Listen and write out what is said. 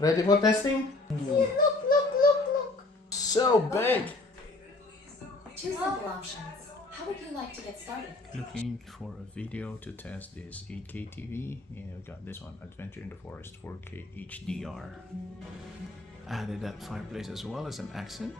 Ready for testing? Look. So big! Two simple options. How would you like to get started? Looking for a video to test this 8K TV, and we got this one, Adventure in the Forest 4K HDR. Added that fireplace as well as an accent.